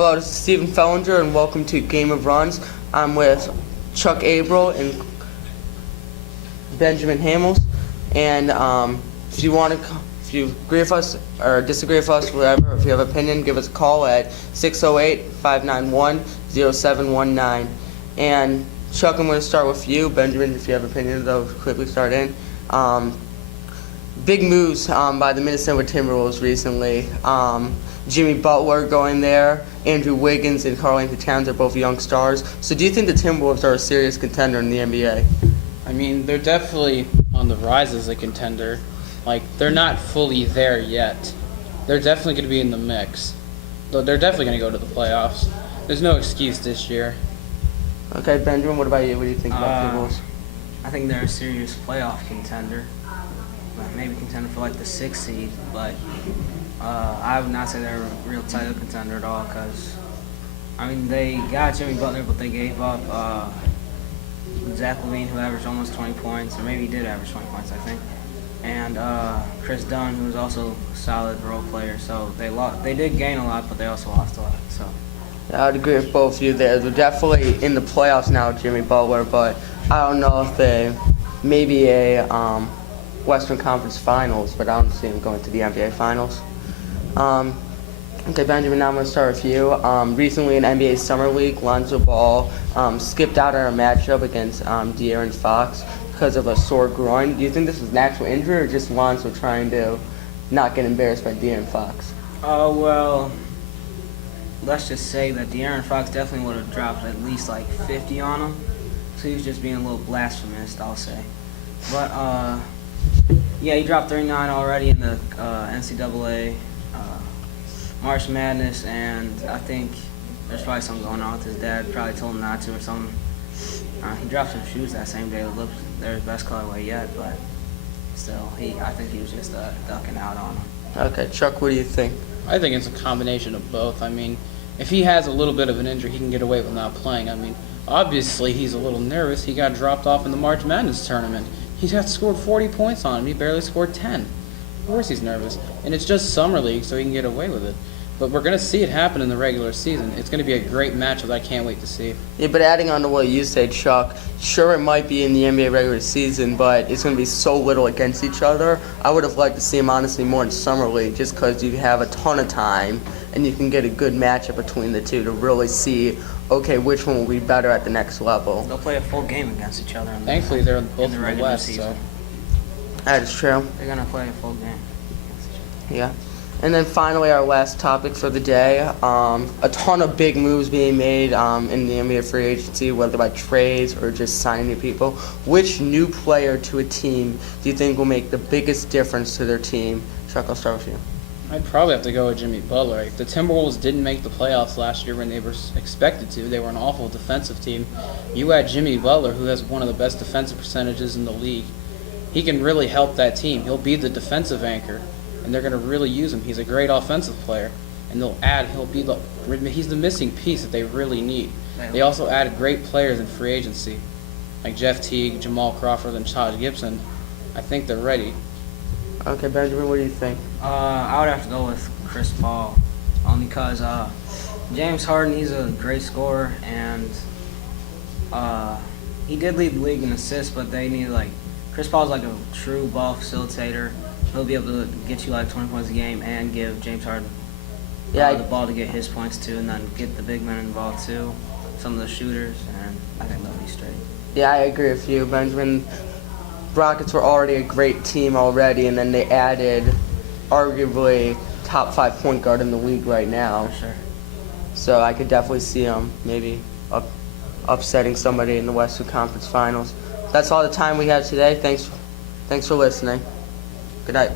Hello, this is Stephen Fellinger, and welcome to Game of Runs. I'm with Chuck Abril and Benjamin Hamels. And if you agree with us or disagree with us, whatever, if you have an opinion, give us a call at 608-591-0719. And Chuck, I'm going to start with you. Benjamin, if you have an opinion, though, quickly start in. Big moves by the Minnesota Timberwolves recently. Jimmy Butler going there, Andrew Wiggins and Karl-Anthony Towns are both young stars. So do you think the Timberwolves are a serious contender in the NBA? I mean, they're definitely on the rise as a contender. Like, they're not fully there yet. They're definitely going to be in the mix. Though they're definitely going to go to the playoffs. There's no excuse this year. Okay, Benjamin, what about you? What do you think about the Timberwolves? I think they're a serious playoff contender. Maybe contender for like the 6th seed, but I would not say they're a real title contender at all because, I mean, they got Jimmy Butler, but they gave up Zach LaVine, who averaged almost 20 points, or maybe he did average 20 points, I think, and Chris Dunn, who was also a solid role player. So they did gain a lot, but they also lost a lot. So Yeah, I'd agree with both of you there. They're definitely in the playoffs now with Jimmy Butler, but I don't know if they maybe a Western Conference Finals, but I don't see them going to the NBA Finals. Okay, Benjamin, now I'm going to start with you. Recently in NBA Summer League, Lonzo Ball skipped out on a matchup against De'Aaron Fox because of a sore groin. Do you think this is an actual injury or just Lonzo trying to not get embarrassed by De'Aaron Fox? Well, let's just say that De'Aaron Fox definitely would have dropped at least like 50 on him. So he was just being a little blasphemous, I'll say. But yeah, he dropped 39 already in the NCAA March Madness, and I think there's probably something going on with his dad. Probably told him not to or something. He dropped some shoes that same day that looked their best colorway yet, but still, I think he was just ducking out on him. Okay, Chuck, what do you think? I think it's a combination of both. I mean, if he has a little bit of an injury, he can get away with not playing. I mean, obviously he's a little nervous. He got dropped off in the March Madness tournament. He got scored 40 points on him. He barely scored 10. Of course he's nervous. And it's just summer league, so he can get away with it. But we're going to see it happen in the regular season. It's going to be a great match that I can't wait to see. Yeah, but adding on to what you said, Chuck, sure it might be in the NBA regular season, but it's going to be so little against each other. I would have liked to see him, honestly, more in Summer League just because you have a ton of time and you can get a good matchup between the two to really see, okay, which one will be better at the next level. They'll play a full game against each other. Thankfully, they're both in the regular West, season. so. That is true. They're going to play a full game against each other. Yeah. And then finally, our last topic for the day, a ton of big moves being made in the NBA free agency, whether by trades or just signing new people. Which new player to a team do you think will make the biggest difference to their team? Chuck, I'll start with you. I'd probably have to go with Jimmy Butler. If the Timberwolves didn't make the playoffs last year when they were expected to, they were an awful defensive team. You add Jimmy Butler, who has one of the best defensive percentages in the league. He can really help that team. He'll be the defensive anchor, and they're going to really use him. He's a great offensive player, and he's the missing piece that they really need. They also added great players in free agency, like Jeff Teague, Jamal Crawford, and Taj Gibson. I think they're ready. Okay, Benjamin, what do you think? I would have to go with Chris Paul, only because James Harden, he's a great scorer, and he did lead the league in assists, but they need Chris Paul's like a true ball facilitator. He'll be able to get you like 20 points a game and give James Harden the ball to get his points too, and then get the big men involved too, some of the shooters, and I think they'll be straight. Yeah, I agree with you, Benjamin. Rockets were already a great team already, and then they added arguably top 5 point guard in the league right now. For sure. So I could definitely see them maybe upsetting somebody in the Western Conference Finals. That's all the time we have today. Thanks for listening. Good night.